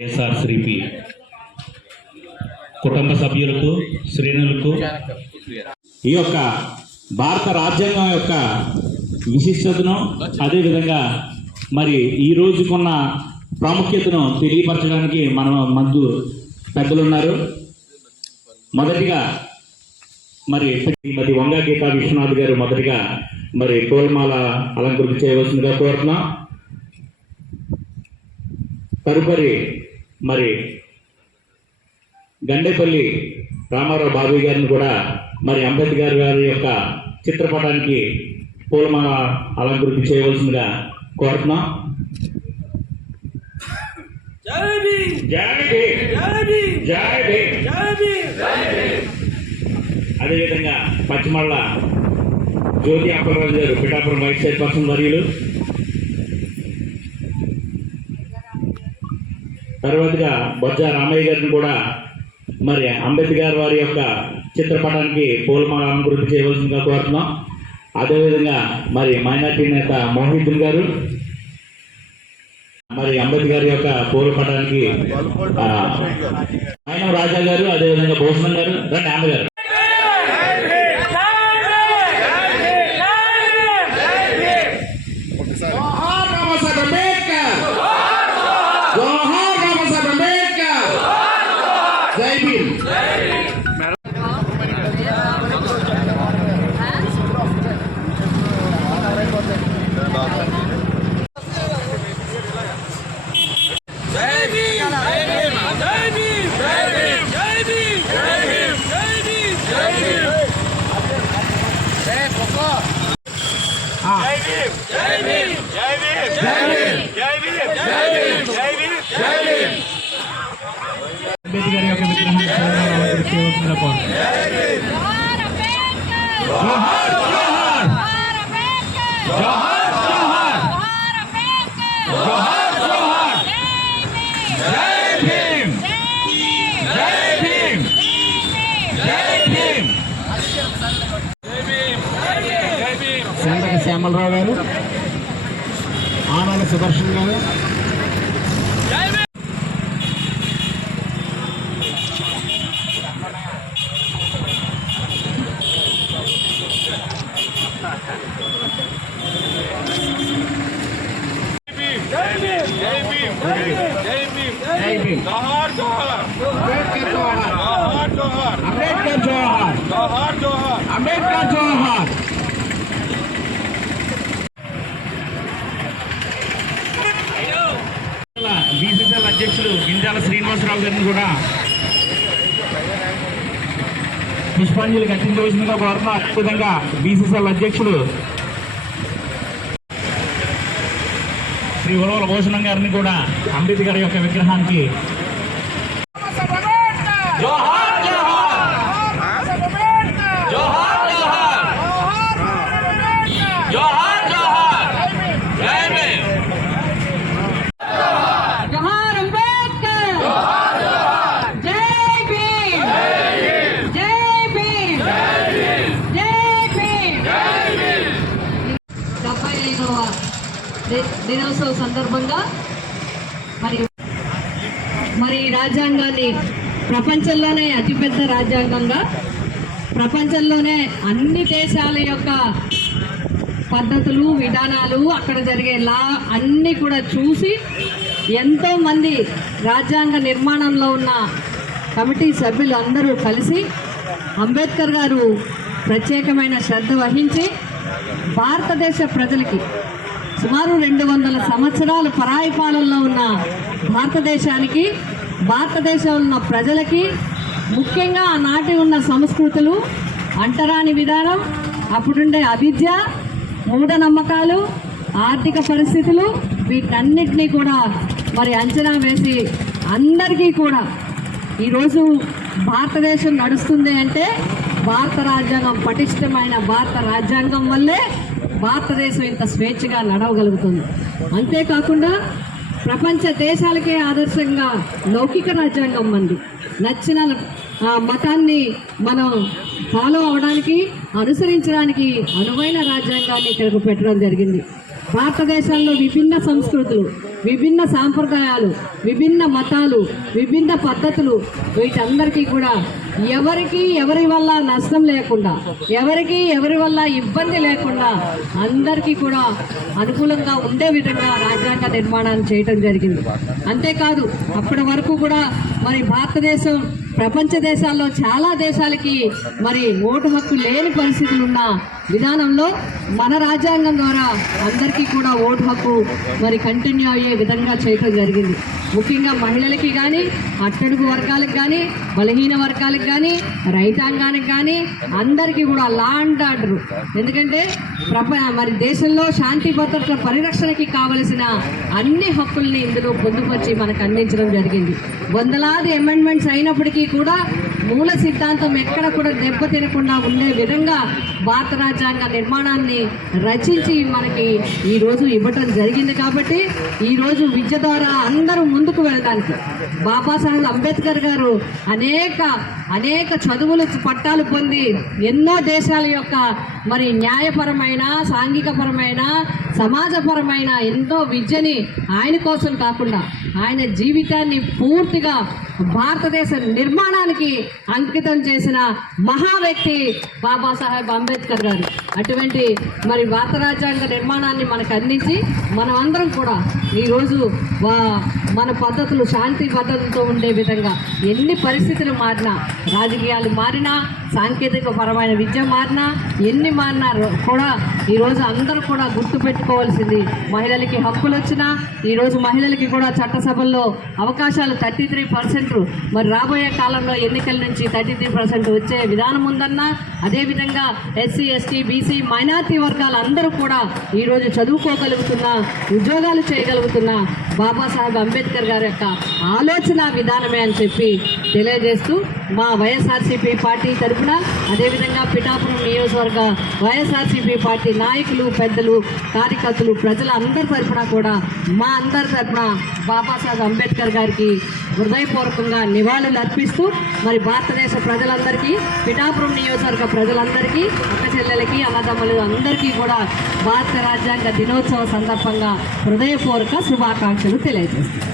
SR కుటుంబ సభ్యులకు శ్రేణులకు ఈ యొక్క భారత రాజ్యాంగం యొక్క విశిష్టతను అదేవిధంగా మరి ఈ రోజుకున్న ప్రాముఖ్యతను తెలియపరచడానికి మన మందు పెద్దలు ఉన్నారు మొదటిగా మరి శ్రీమతి వంగా గీతా విశ్వనాథ్ గారు మొదటిగా మరి పూలమాల అలంకృతి చేయవలసిందిగా కోరుతున్నాం. తదుపరి మరి గండేపల్లి రామారావు బాబు గారిని కూడా మరి అంబేద్కర్ గారి యొక్క చిత్రపటానికి పూలమాల అలంకృతి చేయవలసిందిగా కోరుతున్నాం. అదేవిధంగా పచ్చిమళ్ళ జ్యోతి అప్పలరాజు గారు పిఠాపురం వైస్ చైర్పర్సన్ వర్యులు తర్వాతగా బొజ్జ రామయ్య గారిని కూడా మరి అంబేద్కర్ వారి యొక్క చిత్రపటానికి పూలమాల అలంకృతి చేయవలసిందిగా కోరుతున్నాం. అదేవిధంగా మరి మైనార్టీ నేత మోహిద్దీన్ గారు మరి అంబేద్కర్ యొక్క పూలపటానికి ఆయన రాజా గారు అదేవిధంగా భూషణం గారు రండి ఆమె గారు. అంబేద్కర్ యొక్క విగ్రహాన్ని కోరుతున్న కోరు శ్యామలరావు గారు. ఆనాల सुदर्शन గారు. जोहर जोहर अंबेडकर जोहर जोहर जोहर अंबेडकर जोहर అధ్యక్షులు శ్రీనివాసరావు గారిని కూడా పుష్పాంజలి ఘటించవలసిందిగా కోరుతున్నాం అదేవిధంగా బీసీసీఎల్ అధ్యక్షుడు శ్రీ ఉలవల భూషణం గారిని కూడా అంబేద్కర్ యొక్క విగ్రహానికి దినోత్సవం సందర్భంగా మరి మరి ఈ రాజ్యాంగాన్ని ప్రపంచంలోనే అతిపెద్ద రాజ్యాంగంగా ప్రపంచంలోనే అన్ని దేశాల యొక్క పద్ధతులు విధానాలు అక్కడ జరిగే లా అన్నీ కూడా చూసి ఎంతో మంది రాజ్యాంగ నిర్మాణంలో ఉన్న కమిటీ సభ్యులు అందరూ కలిసి అంబేద్కర్ గారు ప్రత్యేకమైన శ్రద్ధ వహించి భారతదేశ ప్రజలకి సుమారు రెండు వందల సంవత్సరాలు పరాయి పాలనలో ఉన్న భారతదేశానికి భారతదేశంలో ఉన్న ప్రజలకి ముఖ్యంగా ఆనాటి ఉన్న సంస్కృతులు అంటరాని విధానం అప్పుడుండే అవిద్య మూఢనమ్మకాలు ఆర్థిక పరిస్థితులు వీటన్నిటినీ కూడా మరి అంచనా వేసి అందరికీ కూడా ఈరోజు భారతదేశం నడుస్తుంది అంటే భారత రాజ్యాంగం పటిష్టమైన భారత రాజ్యాంగం వల్లే భారతదేశం ఇంత స్వేచ్ఛగా నడవగలుగుతుంది. అంతేకాకుండా ప్రపంచ దేశాలకే ఆదర్శంగా లౌకిక రాజ్యాంగం మంది నచ్చిన ఆ, మతాన్ని మనం ఫాలో అవడానికి అనుసరించడానికి అనువైన రాజ్యాంగాన్ని ఇక్కడికి పెట్టడం జరిగింది. భారతదేశంలో విభిన్న సంస్కృతులు విభిన్న సాంప్రదాయాలు విభిన్న మతాలు విభిన్న పద్ధతులు. వీటందరికీ కూడా ఎవరికి ఎవరి వల్ల నష్టం లేకుండా ఎవరికి ఎవరి వల్ల ఇబ్బంది లేకుండా అందరికీ కూడా అనుకూలంగా ఉండే విధంగా రాజ్యాంగ నిర్మాణాన్ని చేయటం జరిగింది. అంతేకాదు అప్పటి వరకు కూడా మరి భారతదేశం ప్రపంచ దేశాల్లో చాలా దేశాలకి మరి ఓటు హక్కు లేని పరిస్థితులు ఉన్న విధానంలో మన రాజ్యాంగం ద్వారా అందరికీ కూడా ఓటు హక్కు మరి కంటిన్యూ అయ్యే విధంగా చేయటం జరిగింది. ముఖ్యంగా మహిళలకి కానీ అట్టడుగు వర్గాలకు కానీ బలహీన వర్గాలకు కానీ రైతాంగానికి కానీ అందరికీ కూడా లా అండ్ ఆర్డర్. ఎందుకంటే ప్రప మరి దేశంలో శాంతి భద్రతల పరిరక్షణకి కావలసిన అన్ని హక్కుల్ని ఇందులో పొందుపరిచి మనకు అందించడం జరిగింది. వందలాది అమెండ్మెంట్స్ అయినప్పటికీ కూడా మూల సిద్ధాంతం ఎక్కడ కూడా దెబ్బతినకుండా ఉండే విధంగా భారత రాజ్యాంగ నిర్మాణాన్ని రచించి మనకి ఈరోజు ఇవ్వటం జరిగింది కాబట్టి ఈ రోజు విద్య ద్వారా అందరూ ముందుకు వెళ్ళడానికి బాబాసాహెబ్ అంబేద్కర్ గారు అనేక అనేక చదువులు పట్టాలు పొంది ఎన్నో దేశాల యొక్క మరి న్యాయపరమైన సాంఘికపరమైన సమాజపరమైన ఎంతో విద్యని ఆయన కోసం కాకుండా ఆయన జీవితాన్ని పూర్తిగా భారతదేశ నిర్మాణానికి అంకితం చేసిన మహా వ్యక్తి బాబాసాహెబ్ అంబేద్కర్ గారు. అటువంటి మరి భారత రాజ్యాంగ నిర్మాణాన్ని మనకు అందించి మనం అందరం కూడా ఈరోజు వా- మన పద్ధతులు శాంతి పద్ధతులతో ఉండే విధంగా ఎన్ని పరిస్థితులు మారినా రాజకీయాలు మారినా సాంకేతిక పరమైన విద్య మారినా ఎన్ని మారినా కూడా ఈరోజు అందరూ కూడా గుర్తుపెట్టుకోవాల్సింది మహిళలకి హక్కులు వచ్చినా ఈరోజు మహిళలకి కూడా చట్టసభల్లో అవకాశాలు థర్టీ త్రీ పర్సెంట్ మరి రాబోయే కాలంలో ఎన్నికల నుంచి థర్టీ త్రీ పర్సెంట్ వచ్చే విధానం ఉందన్నా అదేవిధంగా ఎస్సీ ఎస్టీ బీసీ మైనార్టీ వర్గాలు అందరూ కూడా ఈరోజు చదువుకోగలుగుతున్నా ఉద్యోగాలు చేయగలుగుతున్నా బాబాసాహెబ్ అంబేద్కర్ గారి యొక్క ఆలోచన విధానమే అని చెప్పి తెలియజేస్తూ మా వైఎస్ఆర్సీపీ పార్టీ తరఫున అదేవిధంగా పిఠాపురం నియోజకవర్గ వైఎస్ఆర్సీపీ పార్టీ నాయకులు పెద్దలు కార్యకర్తలు ప్రజల అందరి తరఫున కూడా మా అందరి తరఫున బాబాసాహెబ్ అంబేద్కర్ గారికి హృదయపూర్వకంగా నివాళులు అర్పిస్తూ మరి భారతదేశ ప్రజలందరికీ పిఠాపురం నియోజకవర్గ ప్రజలందరికీ అక్క చెల్లెలకి అన్నదమ్ములు అందరికీ కూడా భారత రాజ్యాంగ దినోత్సవ సందర్భంగా హృదయపూర్వక శుభాకాంక్షలు తెలియజేస్తాను